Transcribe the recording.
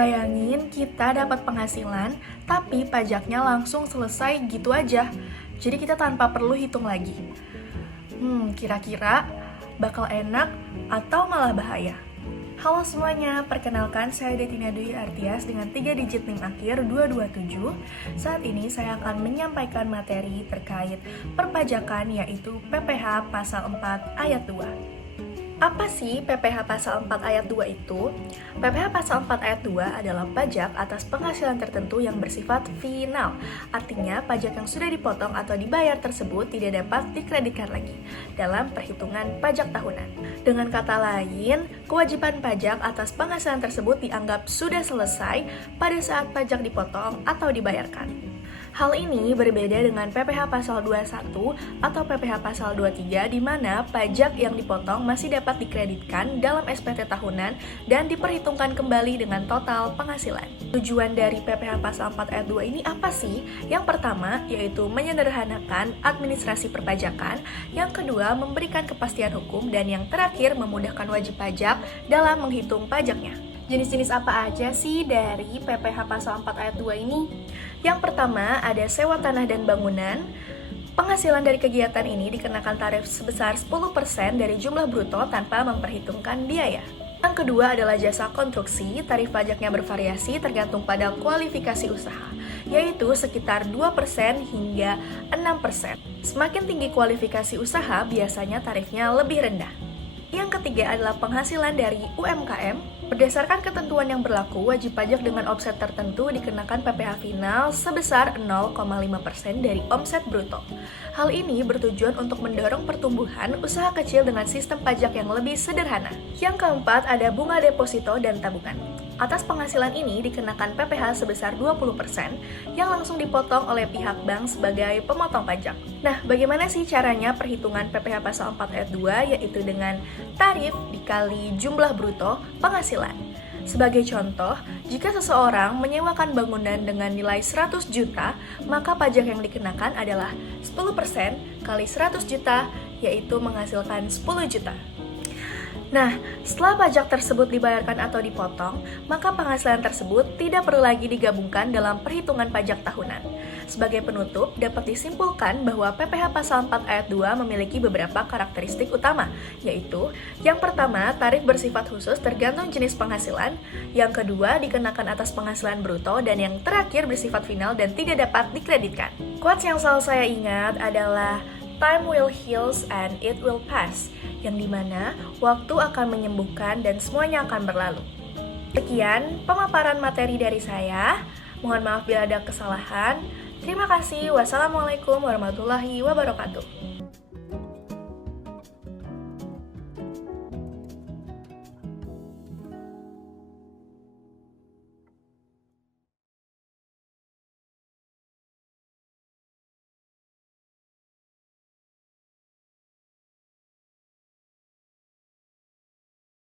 Bayangin kita dapat penghasilan, tapi pajaknya langsung selesai gitu aja. Jadi kita tanpa perlu hitung lagi. Kira-kira bakal enak atau malah bahaya? Halo semuanya, perkenalkan saya Detina Dwi Artias dengan 3 digit NIM akhir 227. Saat ini saya akan menyampaikan materi terkait perpajakan yaitu PPh pasal 4 ayat 2. Apa sih PPh pasal 4 ayat 2 itu? PPh pasal 4 ayat 2 adalah pajak atas penghasilan tertentu yang bersifat final. Artinya, pajak yang sudah dipotong atau dibayar tersebut tidak dapat dikreditkan lagi dalam perhitungan pajak tahunan. Dengan kata lain, kewajiban pajak atas penghasilan tersebut dianggap sudah selesai pada saat pajak dipotong atau dibayarkan. Hal ini berbeda dengan PPh pasal 21 atau PPh pasal 23 di mana pajak yang dipotong masih dapat dikreditkan dalam SPT tahunan dan diperhitungkan kembali dengan total penghasilan. Tujuan dari PPh pasal 4 ayat 2 ini apa sih? Yang pertama yaitu menyederhanakan administrasi perpajakan, yang kedua memberikan kepastian hukum, dan yang terakhir memudahkan wajib pajak dalam menghitung pajaknya. Jenis-jenis apa aja sih dari PPh pasal 4 ayat 2 ini? Yang pertama ada sewa tanah dan bangunan. Penghasilan dari kegiatan ini dikenakan tarif sebesar 10% dari jumlah bruto tanpa memperhitungkan biaya. Yang kedua adalah jasa konstruksi. Tarif pajaknya bervariasi tergantung pada kualifikasi usaha, yaitu sekitar 2% hingga 6%. Semakin tinggi kualifikasi usaha, biasanya tarifnya lebih rendah. Yang ketiga adalah penghasilan dari UMKM. Berdasarkan ketentuan yang berlaku, wajib pajak dengan omset tertentu dikenakan PPh final sebesar 0,5% dari omset bruto. Hal ini bertujuan untuk mendorong pertumbuhan usaha kecil dengan sistem pajak yang lebih sederhana. Yang keempat ada bunga deposito dan tabungan. Atas penghasilan ini dikenakan PPh sebesar 20% yang langsung dipotong oleh pihak bank sebagai pemotong pajak. Nah, bagaimana sih caranya perhitungan PPh pasal 4 ayat 2, yaitu dengan tarif dikali jumlah bruto penghasilan. Sebagai contoh, jika seseorang menyewakan bangunan dengan nilai 100 juta, maka pajak yang dikenakan adalah 10% kali 100 juta, yaitu menghasilkan 10 juta. Nah, setelah pajak tersebut dibayarkan atau dipotong, maka penghasilan tersebut tidak perlu lagi digabungkan dalam perhitungan pajak tahunan. Sebagai penutup, dapat disimpulkan bahwa PPh pasal 4 ayat 2 memiliki beberapa karakteristik utama, yaitu yang pertama, tarif bersifat khusus tergantung jenis penghasilan, yang kedua, dikenakan atas penghasilan bruto, dan yang terakhir bersifat final dan tidak dapat dikreditkan. Quotes yang selalu saya ingat adalah "Time will heal and it will pass", yang dimana waktu akan menyembuhkan dan semuanya akan berlalu. Sekian pemaparan materi dari saya. Mohon maaf bila ada kesalahan. Terima kasih. Wassalamualaikum warahmatullahi wabarakatuh.